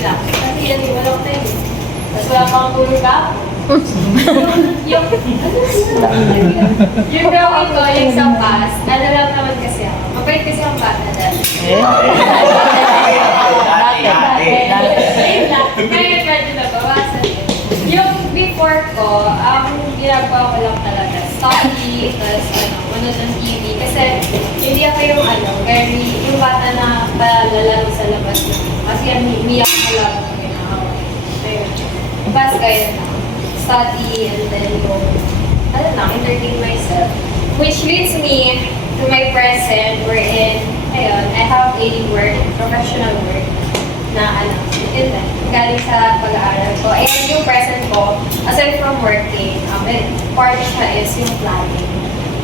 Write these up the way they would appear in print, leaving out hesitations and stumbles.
lang. Kasi yan, wala ko tayo. Tapos wala pa akong tulog ka. yung drawing ko, yung sa past, ano lang naman kasi ako. Mabait kasi ang bata dahil. Ngayon, medyo nabawasan. Yung before ko, ang ginagawa ko lang talaga, study, tapos manood ng TV. Kasi hindi ako yung yung bata na palalaro sa labas na. Kasi yan, miyak na lang ako ginagawa. Ayun. Basta kaya na. Study and then entertain myself. Which leads me to my present wherein, ayun, I have a professional work na yun na, galing sa pag-aaral ko. And yung present ko, aside from working, part siya is yung planning.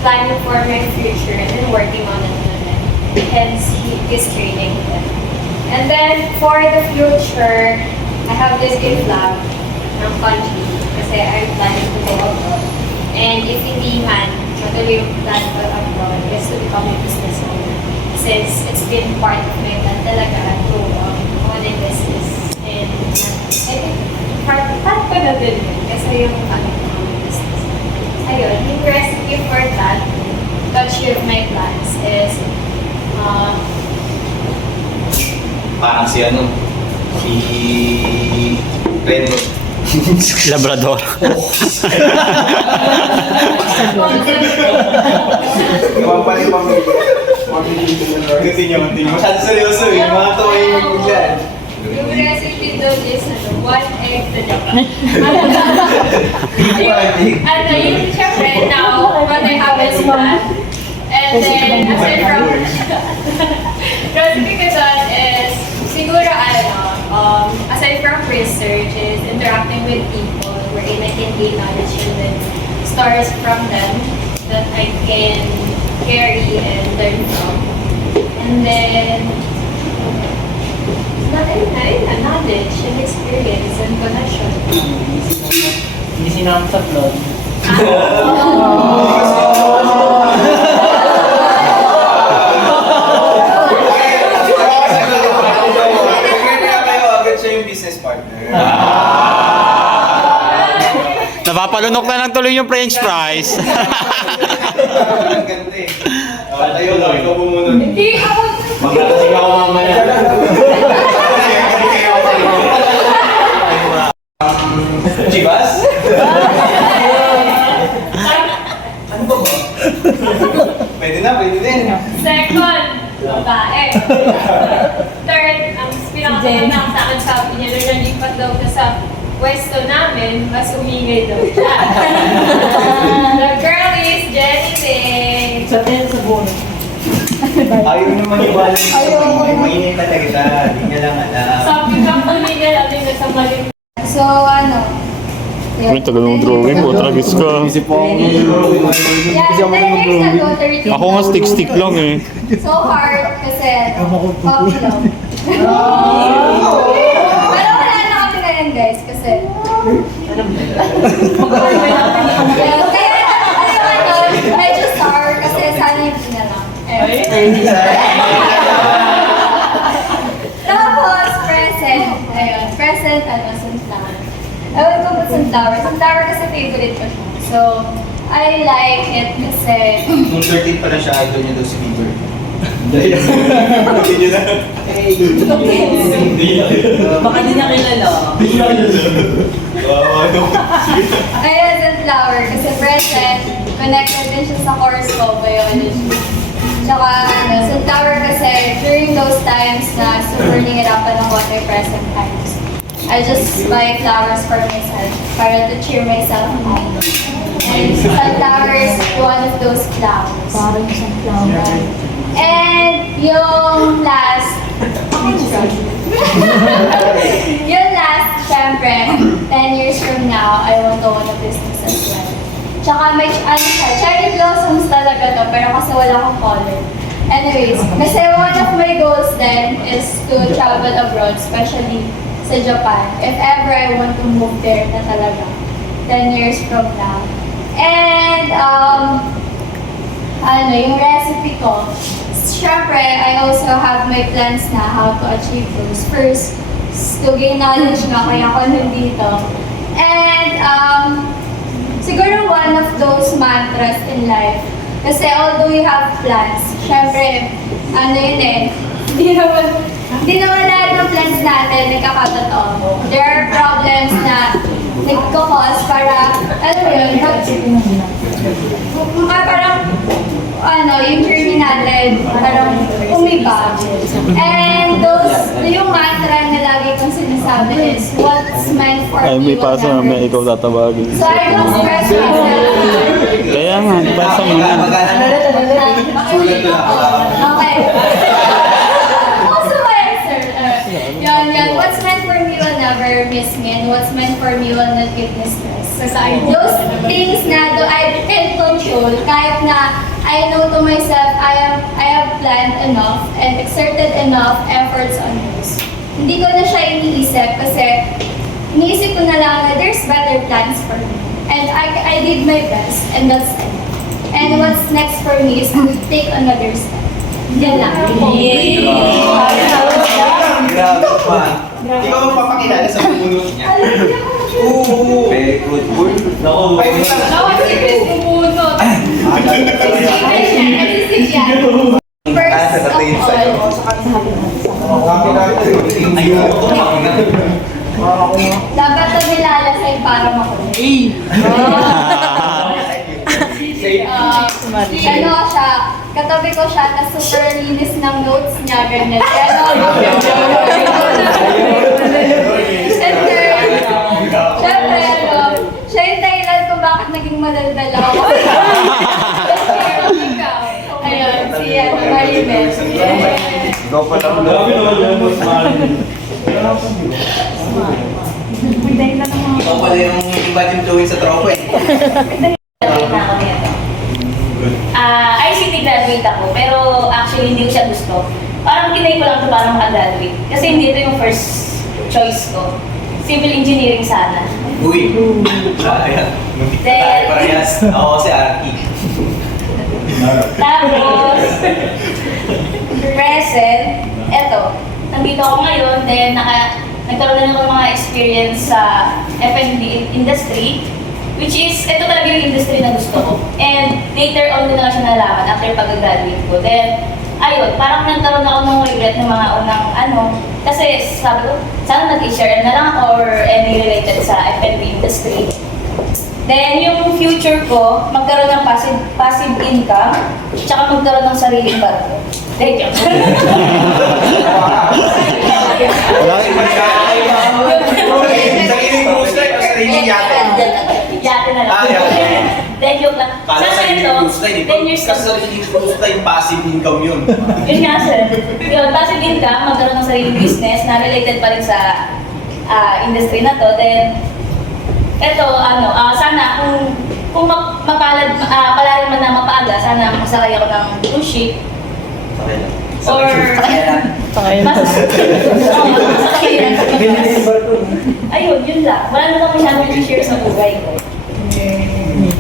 Planning for my future and then working on it naman. Hence, his training. And then, for the future, I have this big plan ng country kasi I'm planning to go abroad. And if hindi man, matuloy yung plan ko abroad is to become a business owner. Since it's been part of my plan talaga to own a business. And I think part ko na din kasi yung business. Ayun, yung recipe for that, to achieve my plans is parang si Reno. Labrador. Iwan pa rin Continue. Masyado seryoso eh. Mga taway yung biglaan. yung recipe doon is 1 egg to Japan. Yun syempre now, what I have is that. And then, aside from recipe ko doon is siguro aside from research is interacting with people wherein I can gain knowledge and then stories from them that I can carry and learn from. And then, knowledge and experience and connection. Hindi sinama sa vlog. Napapalunok na lang tuloy yung French fries. Ang ganda eh. Tayo lang, ikaw bumunod. Hindi ako. Maglalasing ako mamaya. Chivas? Ano ba? Pwede din. Second, babae. Third, ang pinakamatang sa akin sabi niya na nalipat daw na sa pwesto namin, mas umingay daw siya. The girl is Jenny Day. Sa buwan. Ayaw naman iwala yung mainit talaga siya. Hindi niya lang alam. Sabi ka po niya lang din sa mali. So, Uy, tagal ng drawing mo. Tragis ka. Isip po ako yeah, 10 years ago, 13. Ako nga stick lang eh. So hard kasi, puppy love. Pero wala na kami ngayon guys, kasi... Kaya medyo sour kasi sana hindi na lang. Tapos, present. Ayun, present, sunflower. Ewan ko ba sunflower? Sunflower kasi favorite ko siya. So, I like it kasi... Nung 13 pa na siya, idol niya daw si Bieber. Hindi niya na. Baka di niya kilala. Ayun, sunflower. Kasi present, connected din siya sa course ko, biology. Tsaka, sunflower kasi during those times na super nahihirapan ako at my present times, I just buy flowers for myself para to cheer myself up. And sunflower is one of those flowers. Parang sunflower. And yung last, syempre, 10 years from now, I want to own a business as well. Tsaka may, cherry blossoms talaga to, pero kasi wala akong color. Anyways, kasi one of my goals then is to travel abroad, especially sa Japan. If ever I want to move there na talaga, 10 years from now. And, yung recipe ko, syempre, I also have my plans na how to achieve those. First, to gain knowledge nga kaya ako nandito. And siguro one of those mantras in life, kasi although you have plans, syempre, ano yun eh, hindi naman lahat ng plans natin nagkakatotoo. There are problems na nagkakos para, alam mo yun, parang, yung journey natin, parang umiba. And yung mantra na lagi kong sinasabi is, what's meant for Ay, me may will pasa never mamaya be. ikaw tatawagin. So I don't stress myself. Kaya nga, ipasa mo na. Sulat ko lang. Okay. Also my answer. Yan. What's meant for me will never miss me, and what's meant for me will not give me stress. Those things na I can control, kahit na I know to myself, I have planned enough and exerted enough efforts on those. Hindi ko na siya iniisip kasi iniisip ko na lang na there's better plans for me. And I did my best, and that's it. And what's next for me is to take another step. Yan lang. Grabe pa. Ikaw ang papakilala sa pumunot niya. Oo. Very good. Naku. Ay, wait lang. Ako si Chris bumunot. Ah, sa tatlong sa'yo. Dapat ito nilalasay para makulit. Ano siya, katabi ko siya, na super linis ng notes niya, ganyan. Pero, and then, syempre, siya yung dahilan kung bakit naging madaldal ako. Ayun, si Marimel. Ikaw pa lang. Ikaw pala yung imagine doing sa tropa eh. ICT graduate ako, pero actually hindi ko siya gusto. Parang kinay ko lang ito para makagraduate. Kasi hindi ito yung first choice ko. Civil engineering sana. Uy. Sayang. Muntik na tayo parehas. Ako si Arky. Tapos, present, eto, nandito ako ngayon, then nagkaroon na ako ng mga experience sa F&B industry, which is, ito talaga yung industry na gusto ko. And later on din na siya nalaman after pag-graduate ko. Then, ayun, parang nagkaroon ako ng regret ng mga unang kasi sabi ko, sana nag-HRM na lang ako or any related sa F&B industry. Then, yung future ko, magkaroon ng passive income, tsaka magkaroon ng sariling barko. Thank you. Sariling cruise line o sariling yate? Yate na lang. Ah, yate. Then, joke lang. Kala Sana sariling ito, cruise line. 10 years Kasi ago. sariling cruise line, passive income yun. Yun nga, sir. Yun, passive income, magkaroon ng sariling business na related pa rin sa industry na to. Then, eto, sana kung palarin man na mapaaga, sana masakay ako ng cruise ship. Okay lang. Or, ayun, yun lang. Wala na lang masyadong i-share sa buhay ko.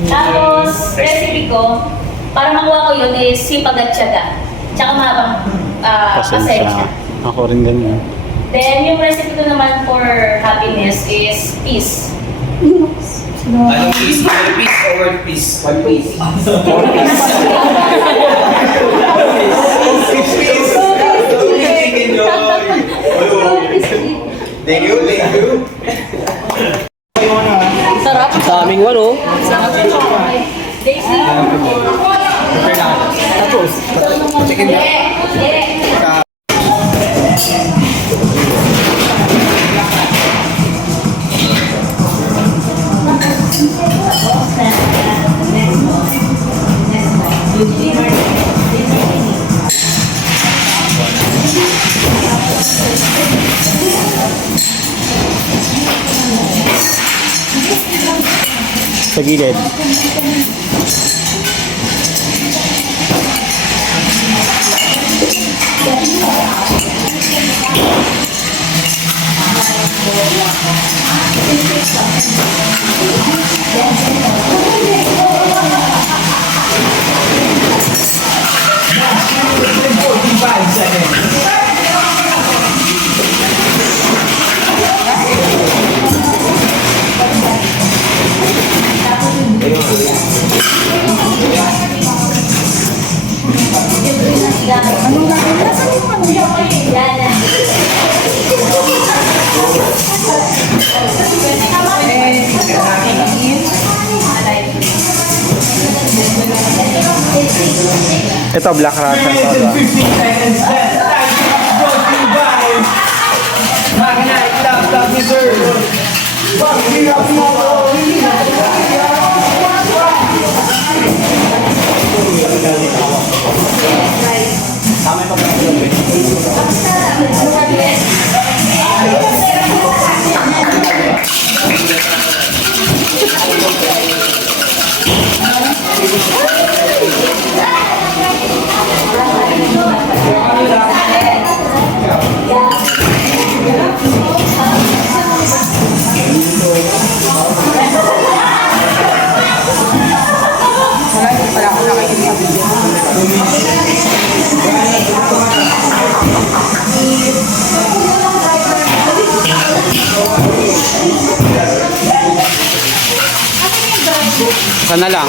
Tapos, recipe ko, para makuha ko yun is sipag at tiyaga. Tsaka mahabang pasensya. Ako rin ganyan. Then, yung recipe ko naman for happiness is peace. Anong piece? One piece or word piece? One piece. Piece. Chicken joy. Thank you, thank you. Sa aming walo. Tapos, chicken joy. Sa gilid. Ito, Black Russian Soda. 15 seconds left. Time goes to by. Magnite, top dessert. Sana lang.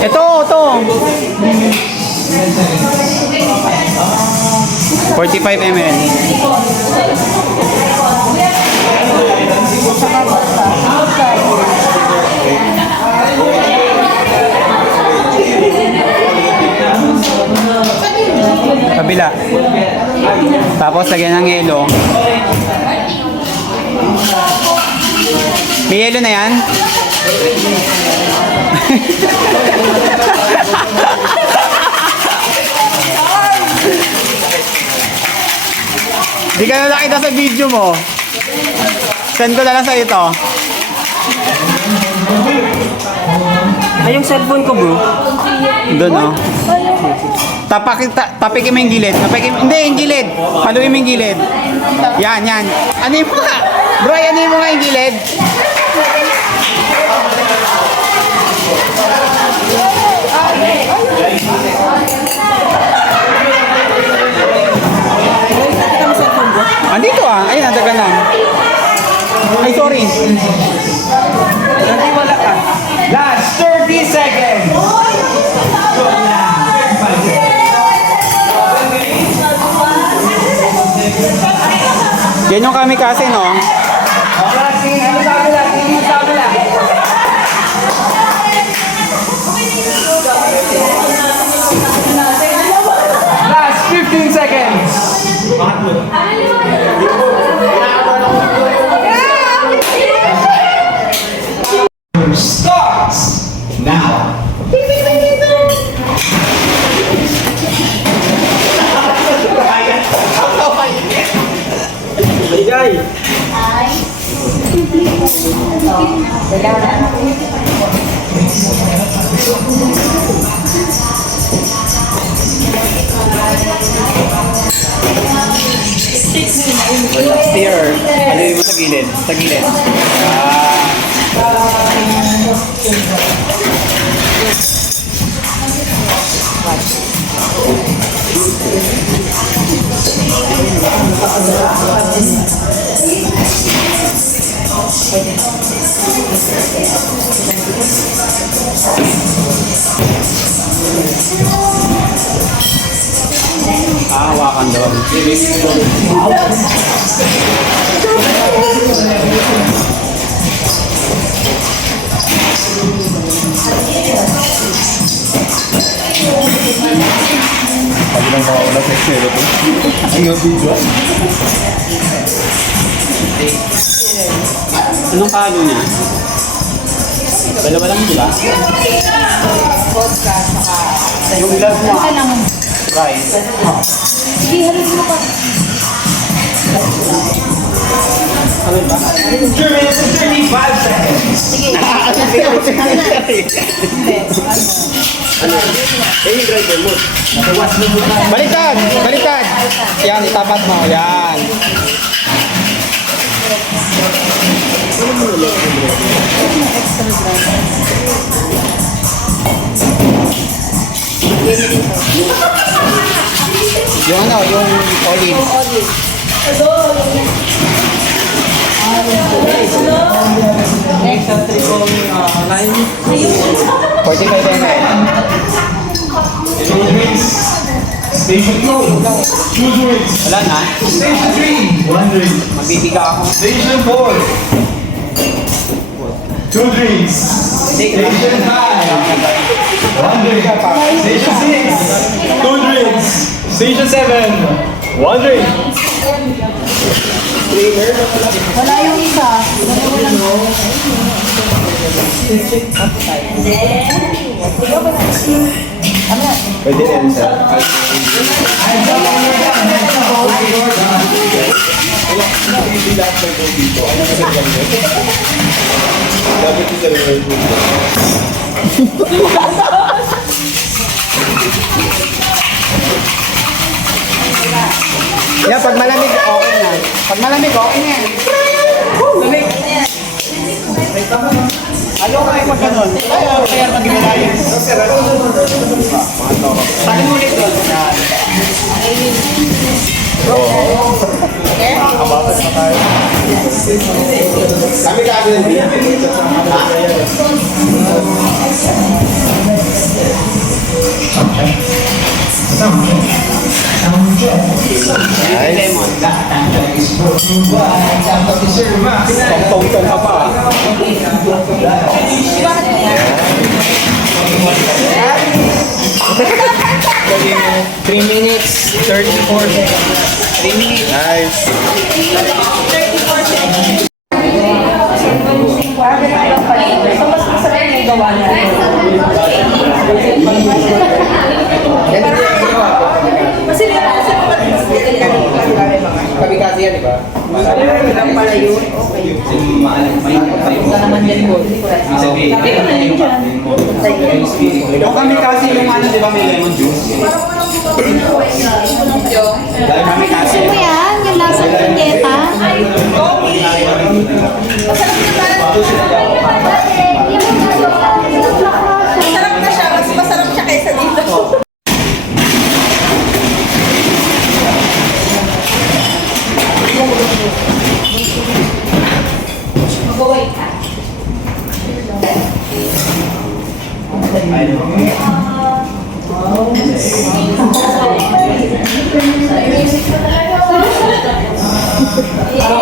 Ito. 45 ml. Kabila. Tapos lagyan ng yelo. May yelo na yan? Di ka na nakita sa video mo. Send ko na lang sa ito. Ay, yung cellphone ko, bro. Doon, oh. Tapikin mo yung gilid. Hindi, yung gilid. Paluin mo yung gilid. Yan. Ano yung mga? Bro, ano yung mga yung gilid? Andito ah. Ayun, nadagan na. Ay, sorry. Wala ka. Last 30 seconds. Yan yung kami kasi, no? Last 15 seconds. Starts now. Steer. Paluin mo sa gilid. Sa gilid. Hawakan doon. Pag lang mawawala sa Excel ito. Ang yung video. Anong kalo niya? Dalawa lang, di ba? Yung glass mo. Rice. Ano ba? 2 minutes and 35 seconds. Baliktad! Baliktad! Yan, itapat mo. Yan. Yung ano, yung olive. Next, ang triple line. 45 ml. Station 2. Two drinks. Wala na. Station 3. One drink. Magbibiga ako. Station 4. Two drinks. Station 5. One drink. Station 6. Two drinks. Station 7. One drink. Pwede rin, sir. Yeah, pag malamig, okay na. Pag malamig, okay na yan. Lamig. Ayaw ka pag ganun. Kaya mag-gimala yan. Sabi mo ulit doon. Kami kagawin din. Lemon. Tong-tong ka pa. Three minutes, 34 seconds. 3 minutes. Nice. So, mas masarap yung gawa niya. Kami kasi yan, di ba? Yung kami kasi yung ano, di ba may lemon juice? Kami kasi. Ano yan? Yung lasa ng punyeta? Masarap na siya. Mas masarap siya kaysa dito.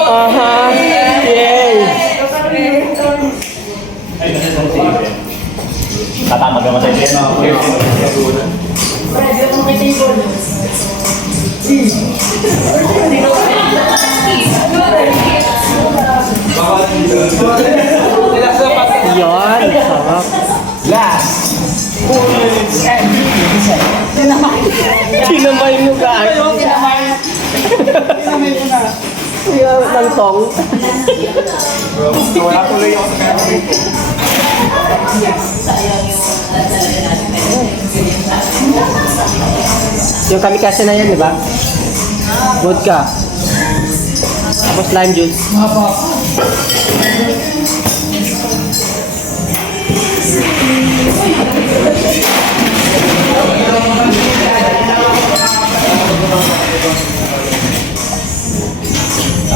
Aha! Yay! Tatama ka masaya yan. Yan, sarap. Last. 4 minutes and 50 seconds. Kinamay mo ka. Yung tangtong. Wala tuloy ako sa memory ko. Yung kamikase na yan, di ba? Vodka. Tapos lime juice.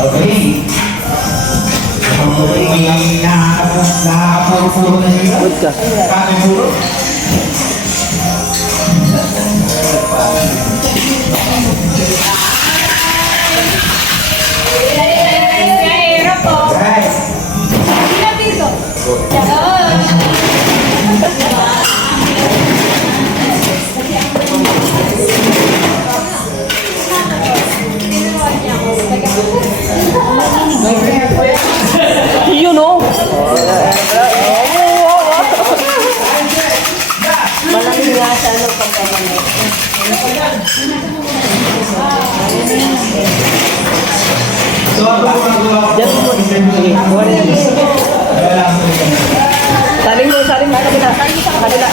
Okay. Nakakapuro na yun. Vodka. Kami puro. Right. Yun o. Malaki nga sa ano pagkakamay. So, ako magawa ko. Diyan mo. Sige, buwan na yan. Saling mo, sa kabila. Sa kabila.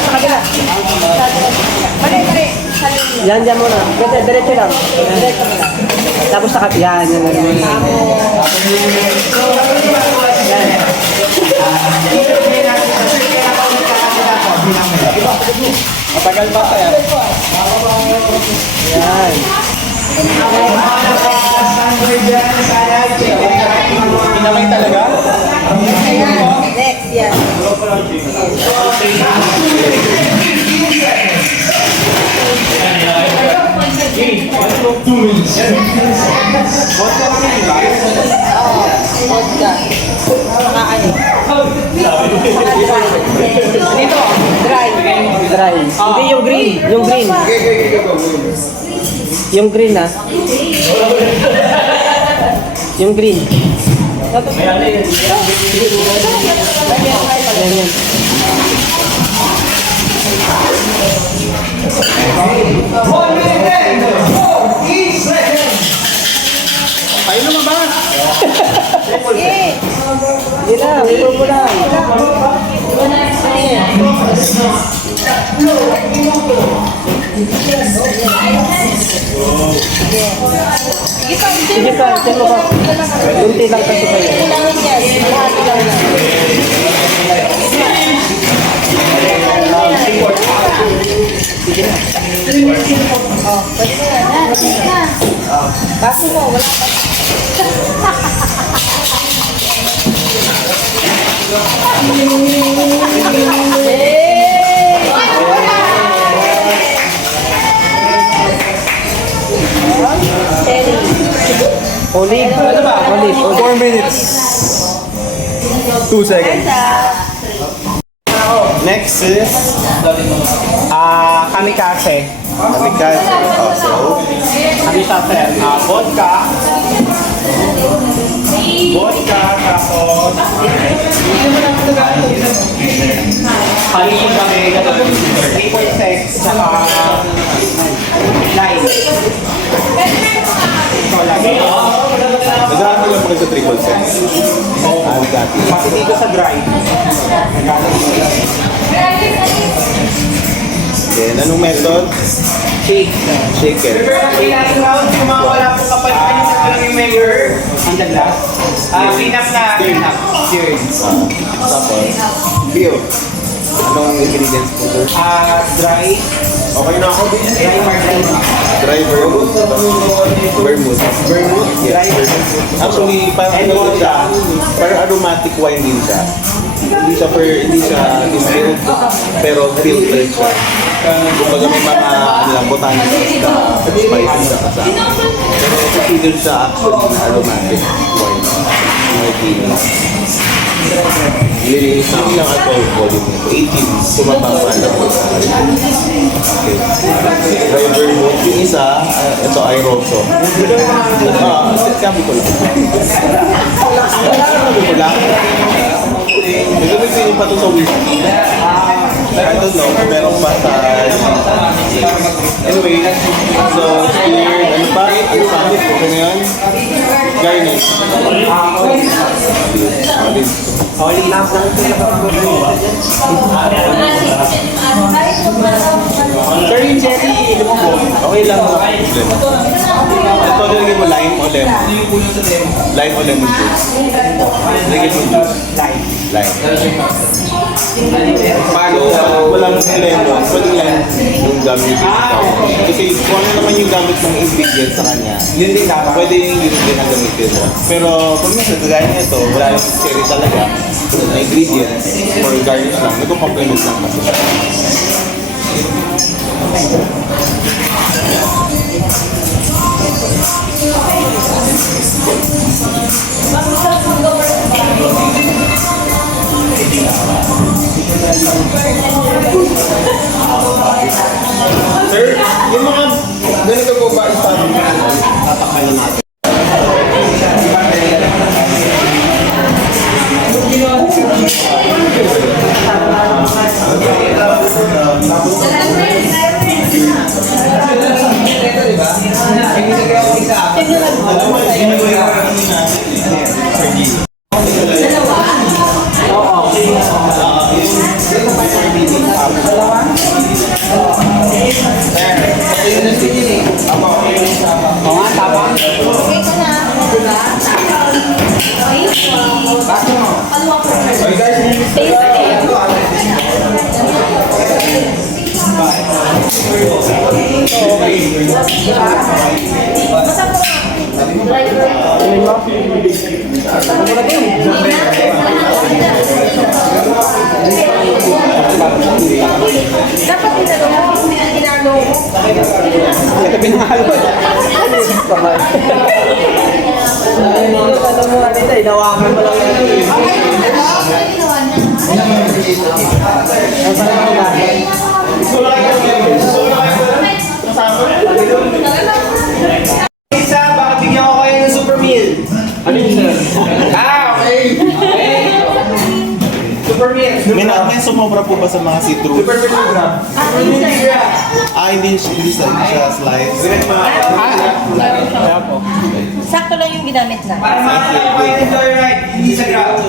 Mali. Yan, dyan muna. Diretso lang. Tapos sa kabila. Yan. Matagal pa kaya? Yan. Standby dyan, sana check it out. Pinamay talaga? Next, yeah. Vodka. Saka ano? Dito, dry. Dry. Hindi yung green. Yung green. Yung green ah. Yung green. Yan, yan. Kayo lumabas! Hindi na, ito mo lang. Sige pa, ito mo ba? Kunti lang kasi kayo. Baso mo, wala pa. Olive. Ano ba? Olive. 4 minutes. 2 seconds. Next is kamikaze. Kamikaze. Also, kamikaze. Vodka. Vodka, tapos paligid kami, triple sex, saka lime. Ito lagi. Nag-aaral lang pa sa triple sex. Pati dito sa dry. Then, anong method? Shake. Shaker. Ilang rounds yung mga wala po kapag ano sa lang yung member. Ang ganda. Clean up na. Clean up. Tapos, beer. Anong ingredients po, sir? Dry. Okay na ako. Dry margarine. Dry vermouth. Vermouth. Vermouth. Yes, vermouth. Actually, parang ano siya, parang aromatic wine din siya. Hindi siya distilled, pero filtered siya. Kumbaga may mga botanicals na spices siya kasama. Pero considered siya actually na aromatic wine. Martini. Lilinis na lang alcohol volume nito. 18. Tumapapa lang po sa okay. Dry vermouth. Yung isa, ito ay rosso. Sabi ko lang. Sabi ko lang. Nagagawin pa ito sa whiskey. I don't know kung meron pa sa... Anyway, so, here, ano pa? Ano pa? Ano yun? Garnish. Holy lamp lang ito. Sir, yung jelly, ilan mo? Okay lang. Ito, nilagay mo lime o lemon? Lime o lemon juice? Nilagay mo juice? Lime. So, walang lemon, pwede lime yung gamit. Kasi kung ano naman yung gamit ng ingredients sa kanya, yun din dapat. Pwede yung yun din ang gamitin mo. Pero kung minsan, kagaya nito, wala lang cherry talaga na ingredients for garnish lang. Nagko-complement lang kasi siya. Sir, yung mga ganito po ba istado nyo? Tatakay natin. Dapat tinalo mo. Ito pinangalo. Ano mo natin tayo, inawakan mo lang yun. Isa, baka bigyan ko kayo ng super meal. Ano yun, sir? Okay. Super meal. May sumobra po ba sa mga citrus? Super meal grab. Hindi siya slice. Sakto lang yung ginamit na. Para makakita kayo ng joyride, hindi sa grab.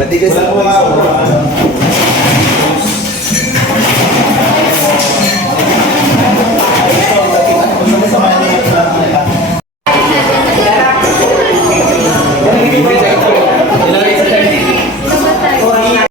Ba't di ka sa